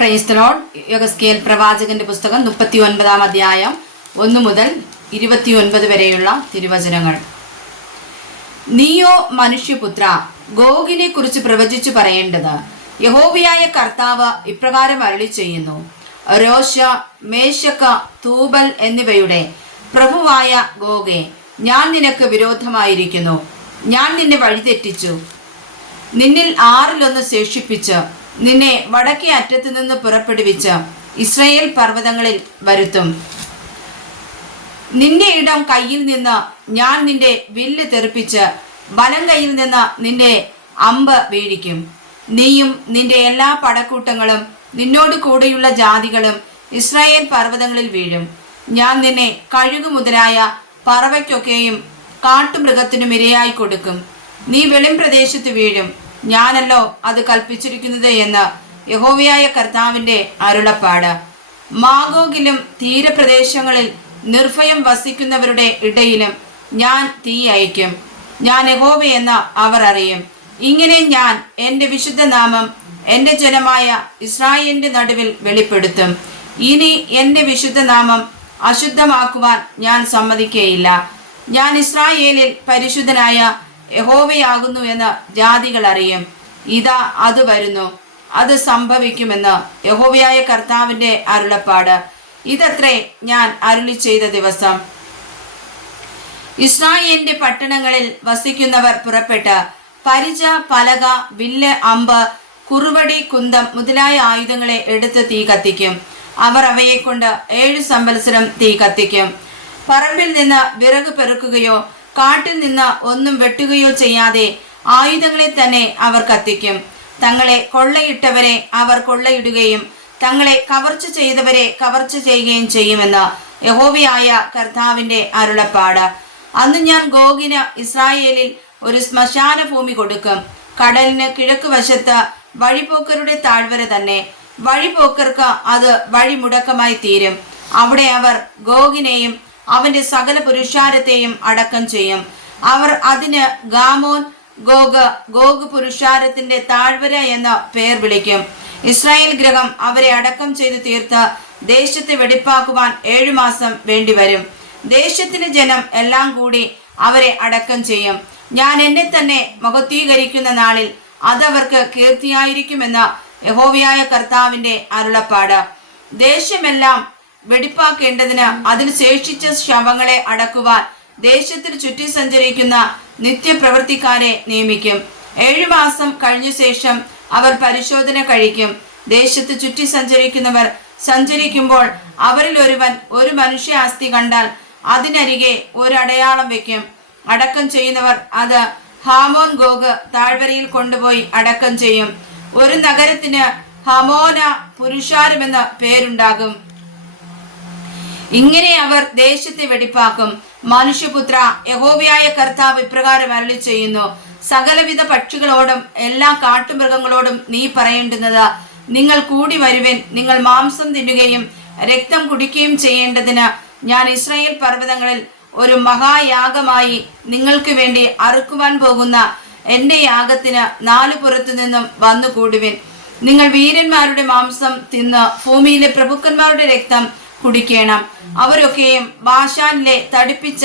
Praise the Lord. യഹസ്കേൽ പ്രവാചകന്റെ പുസ്തകം 39 അധ്യായം 1 മുതൽ 29 വരെയുള്ള തിരുവചനങ്ങൾ. നീയോ മനുഷ്യപുത്ര, ഗോഗിനെ കുറിച്ച് പ്രവചിച്ചു പറയേണ്ടത് യഹോവയായ കർത്താവ് ഇപ്രകാരം അരുളി ചെയ്യുന്നു. രോശ, മേശക, തൂബൽ എന്നിവയുടെ പ്രഭുവായ ഗോഗെ, ഞാൻ നിനക്ക് വിരോധമായിരിക്കുന്നു. ഞാൻ നിന്നെ വഴിതെറ്റിച്ചു, നിന്നിൽ 1/6 ശേഷിപ്പിച്ച് നിന്നെ വടക്കേ അറ്റത്ത് നിന്ന് പുറപ്പെടുവിച്ച് ഇസ്രായേൽ പർവ്വതങ്ങളിൽ വരുത്തും. നിന്റെ ഇടം കയ്യിൽ നിന്ന് ഞാൻ നിന്റെ വില്ല് തെറിപ്പിച്ച് വലം കയ്യിൽ നിന്ന് നിന്റെ അമ്പ് വീഴിക്കും. നീയും നിന്റെ എല്ലാ പടക്കൂട്ടങ്ങളും നിന്നോട് കൂടെയുള്ള ജാതികളും ഇസ്രായേൽ പർവ്വതങ്ങളിൽ വീഴും. ഞാൻ നിന്നെ കഴുകു മുതലായ പറവയ്ക്കൊക്കെയും കാട്ടുമൃഗത്തിനും ഇരയായി കൊടുക്കും. നീ വെളിം പ്രദേശത്ത് വീഴും. ഞാനല്ലോ അത് കൽപ്പിച്ചിരിക്കുന്നത് എന്ന് യഹോവയായ കർത്താവിന്റെ അരുളപ്പാട്. മാഗോഗിലും തീരപ്രദേശങ്ങളിൽ നിർഭയം വസിക്കുന്നവരുടെ ഇടയിലും ഞാൻ തീ അയക്കും. ഞാൻ യഹോവയെന്ന് അവർ അറിയും. ഇങ്ങനെ ഞാൻ എൻ്റെ വിശുദ്ധ നാമം എൻ്റെ ജനമായ ഇസ്രായേലിന്റെ നടുവിൽ വെളിപ്പെടുത്തും. ഇനി എൻ്റെ വിശുദ്ധ നാമം അശുദ്ധമാക്കുവാൻ ഞാൻ സമ്മതിക്കുകയില്ല. ഞാൻ ഇസ്രായേലിൽ പരിശുദ്ധനായ യഹോവയാകുന്നു എന്ന് ജാതികൾ അറിയും. ഇതാ അത് വരുന്നു, അത് സംഭവിക്കുമെന്ന് യഹോവയായ കർത്താവിന്റെ അരുളപ്പാട്. ഇതത്രേ ഞാൻ അരുളി ചെയ്ത ദിവസം. ഇസ്രായേലിന്റെ പട്ടണങ്ങളിൽ വസിക്കുന്നവർ പുറപ്പെട്ട് പരിച, പലക, വില്ല്, അമ്പ്, കുറുവടി, കുന്തം മുതലായ ആയുധങ്ങളെ എടുത്ത് തീ കത്തിക്കും. അവർ അവയെ കൊണ്ട് 7 സംവത്സരം തീ കത്തിക്കും. പറമ്പിൽ നിന്ന് വിറക് പെറുക്കുകയോ കാട്ടിൽ നിന്ന് ഒന്നും വെട്ടുകയോ ചെയ്യാതെ ആയുധങ്ങളെ തന്നെ അവർ കത്തിക്കും. തങ്ങളെ കൊള്ളയിട്ടവരെ അവർ കൊള്ളയിടുകയും തങ്ങളെ കവർച്ച ചെയ്തവരെ കവർച്ച ചെയ്യുകയും ചെയ്യുമെന്ന് യഹോവയായ കർത്താവിന്റെ അരുളപ്പാട്. അന്ന് ഞാൻ ഗോഗിന് ഇസ്രായേലിൽ ഒരു ശ്മശാന ഭൂമി കൊടുക്കും. കടലിന് കിഴക്ക് വശത്ത് വഴിപോക്കരുടെ താഴ്വര തന്നെ. വഴിപോക്കർക്ക് അത് വഴിമുടക്കമായി തീരും. അവിടെ അവർ ഗോഗിനെയും അവന്റെ സകല പുരുഷാരത്തെയും അടക്കം ചെയ്യും. അവർ അതിന് ഗാമോൻ ഗോഗ്, ഗോഗ് പുരുഷാരത്തിന്റെ താഴ്വര എന്ന പേർ വിളിക്കും. ഇസ്രായേൽ ഗൃഹം അവരെ അടക്കം ചെയ്ത് തീർത്ത് ദേശത്തെ വെടിപ്പാക്കുവാൻ 7 മാസം വേണ്ടിവരും. ദേശത്തിന്റെ ജനം എല്ലാം കൂടി അവരെ അടക്കം ചെയ്യും. ഞാൻ എന്നെ തന്നെ മഹത്വീകരിക്കുന്ന നാളിൽ അതവർക്ക് കീർത്തിയായിരിക്കുമെന്ന് യഹോവയായ കർത്താവിന്റെ അരുളപ്പാട്. ദേശമെല്ലാം വെടിപ്പാക്കേണ്ടതിന് അതിൽ ശേഷിച്ച ശവങ്ങളെ അടക്കുവാൻ ദേശത്തിൽ ചുറ്റി സഞ്ചരിക്കുന്ന നിത്യപ്രവൃത്തിക്കാരെ നിയമിക്കും. 7 മാസം കഴിഞ്ഞ ശേഷം അവർ പരിശോധന കഴിക്കും. ദേശത്ത് ചുറ്റി സഞ്ചരിക്കുന്നവർ സഞ്ചരിക്കുമ്പോൾ അവരിൽ ഒരുവൻ ഒരു മനുഷ്യ അസ്ഥി കണ്ടാൽ അതിനരികെ ഒരു അടയാളം വെക്കും. അടക്കം ചെയ്യുന്നവർ അത് ഹാമോൻ ഗോഗ് താഴ്വരയിൽ കൊണ്ടുപോയി അടക്കം ചെയ്യും. ഒരു നഗരത്തിന് ഹമോന പുരുഷാരമെന്ന് പേരുണ്ടാകും. ഇങ്ങനെ അവർ ദേശത്തെ വെടിപ്പാക്കും. മനുഷ്യപുത്ര, യഹോവയായ കർത്താവ് ഇപ്രകാരം അരുളി ചെയ്യുന്നു. സകലവിധ പക്ഷികളോടും എല്ലാ കാട്ടുമൃഗങ്ങളോടും നീ പറയേണ്ടുന്നത്, നിങ്ങൾ കൂടി വരുവിൻ. നിങ്ങൾ മാംസം തിന്നുകയും രക്തം കുടിക്കുകയും ചെയ്യേണ്ടതിന് ഞാൻ ഇസ്രായേൽ പർവ്വതങ്ങളിൽ ഒരു മഹായാഗമായി നിങ്ങൾക്ക് വേണ്ടി അറുക്കുവാൻ പോകുന്ന എൻ്റെ യാഗത്തിന് 4 പുറത്തു നിന്നും വന്നു കൂടുവിൻ. നിങ്ങൾ വീരന്മാരുടെ മാംസം തിന്ന് ഭൂമിയിലെ പ്രഭുക്കന്മാരുടെ രക്തം കുടിക്കണം. അവരൊക്കെയും ബാശാനിലെ തടിപ്പിച്ച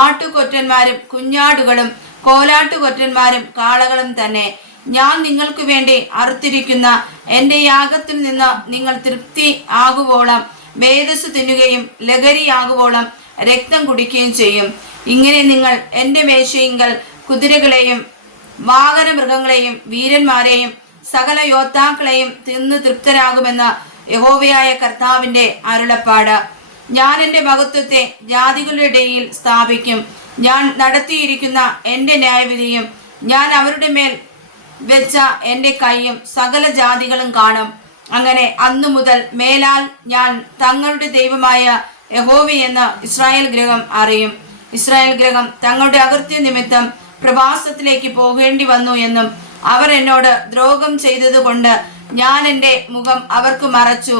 ആട്ടുകൊറ്റന്മാരും കുഞ്ഞാടുകളും കോലാട്ടുകൊറ്റന്മാരും കാളകളും തന്നെ. ഞാൻ നിങ്ങൾക്ക് വേണ്ടി അറുത്തിരിക്കുന്ന എൻ്റെ യാഗത്തിൽ നിന്ന് നിങ്ങൾ തൃപ്തി ആകുവോളം മേധസ് തിന്നുകയും ലഹരിയാകുവോളം രക്തം കുടിക്കുകയും ചെയ്യും. ഇങ്ങനെ നിങ്ങൾ എൻ്റെ മേശയിങ്കൽ കുതിരകളെയും വാഹന മൃഗങ്ങളെയും വീരന്മാരെയും സകല യോദ്ധാക്കളെയും തിന്ന് തൃപ്തരാകുമെന്ന് യഹോവയായ കർത്താവിന്റെ അരുളപ്പാട്. ഞാൻ എൻ്റെ മഹത്വത്തെ ജാതികളുടെ ഇടയിൽ സ്ഥാപിക്കും. ഞാൻ നടത്തിയിരിക്കുന്ന എൻ്റെ ന്യായവിധിയും ഞാൻ അവരുടെ മേൽ വെച്ച എൻ്റെ കൈയും സകല ജാതികളും കാണും. അങ്ങനെ അന്നു മുതൽ മേലാൽ ഞാൻ തങ്ങളുടെ ദൈവമായ യഹോവയെന്ന് ഇസ്രായേൽ ഗൃഹം അറിയും. ഇസ്രായേൽ ഗൃഹം തങ്ങളുടെ അകൃത്യ നിമിത്തം പ്രവാസത്തിലേക്ക് പോകേണ്ടി വന്നു എന്നും അവർ എന്നോട് ദ്രോഹം ചെയ്തതുകൊണ്ട് ഞാൻ എൻ്റെ മുഖം അവർക്ക് മറച്ചു.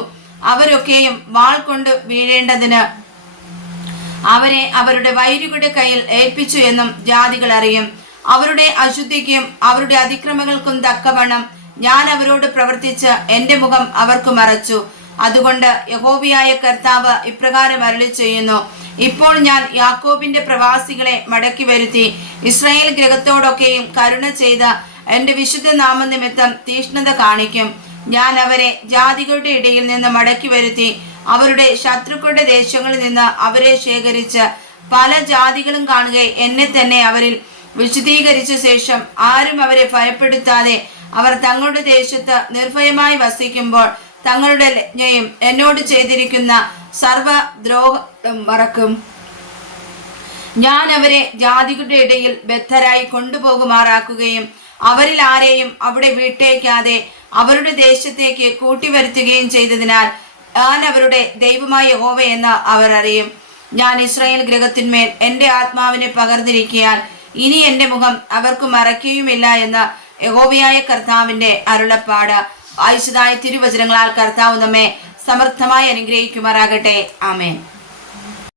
അവരൊക്കെയും വാൾ കൊണ്ട് വീഴേണ്ടതിന് അവരെ അവരുടെ വൈരികളുടെ കയ്യിൽ ഏൽപ്പിച്ചു എന്നും ജാതികൾ അറിയും. അവരുടെ അശുദ്ധിക്കും അവരുടെ അതിക്രമങ്ങൾക്കും തക്കവണ്ണം ഞാൻ അവരോട് പ്രവർത്തിച്ച് എൻ്റെ മുഖം അവർക്ക് മറച്ചു. അതുകൊണ്ട് യഹോവയായ കർത്താവ് ഇപ്രകാരം അരുളി ചെയ്യുന്നു: ഇപ്പോൾ ഞാൻ യാക്കോബിന്റെ പ്രവാസികളെ മടക്കി വരുത്തി ഇസ്രായേൽ ഗൃഹത്തോടൊക്കെയും കരുണ ചെയ്ത എൻ്റെ വിശുദ്ധ നാമനിമിത്തം തീഷ്ണത കാണിക്കും. ഞാൻ അവരെ ജാതികളുടെ ഇടയിൽ നിന്ന് മടക്കി വരുത്തി അവരുടെ ശത്രുക്കളുടെ ദേശങ്ങളിൽ നിന്ന് അവരെ ശേഖരിച്ച് പല ജാതികളും കാണുക എന്നെ തന്നെ അവരിൽ വിശുദ്ധീകരിച്ച ശേഷം ആരും അവരെ ഭയപ്പെടുത്താതെ അവർ തങ്ങളുടെ ദേശത്ത് നിർഭയമായി വസിക്കുമ്പോൾ തങ്ങളുടെ ലജ്ഞയും എന്നോട് ചെയ്തിരിക്കുന്ന സർവദ്രോഹം മറക്കും. ഞാൻ അവരെ ജാതികളുടെ ഇടയിൽ ബദ്ധരായി കൊണ്ടുപോകുമാറാക്കുകയും അവരിൽ ആരെയും അവിടെ വിട്ടേക്കാതെ അവരുടെ ദേശത്തേക്ക് കൂട്ടിവരുത്തുകയും ചെയ്തതിനാൽ ഞാൻ അവരുടെ ദൈവമായ യഹോവ എന്ന് അവർ അറിയും. ഞാൻ ഇസ്രായേൽ ഗൃഹത്തിന്മേൽ എൻ്റെ ആത്മാവിനെ പകർന്നിരിക്കയാൽ ഇനി എൻ്റെ മുഖം അവർക്ക് മറയ്ക്കുകയുമില്ല എന്ന് യഹോവയായ കർത്താവിന്റെ അരുളപ്പാട്. വായിച്ചതായ തിരുവചനങ്ങളാൽ കർത്താവ് നമ്മെ സമർത്ഥമായി അനുഗ്രഹിക്കുമാറാകട്ടെ. ആമേൻ.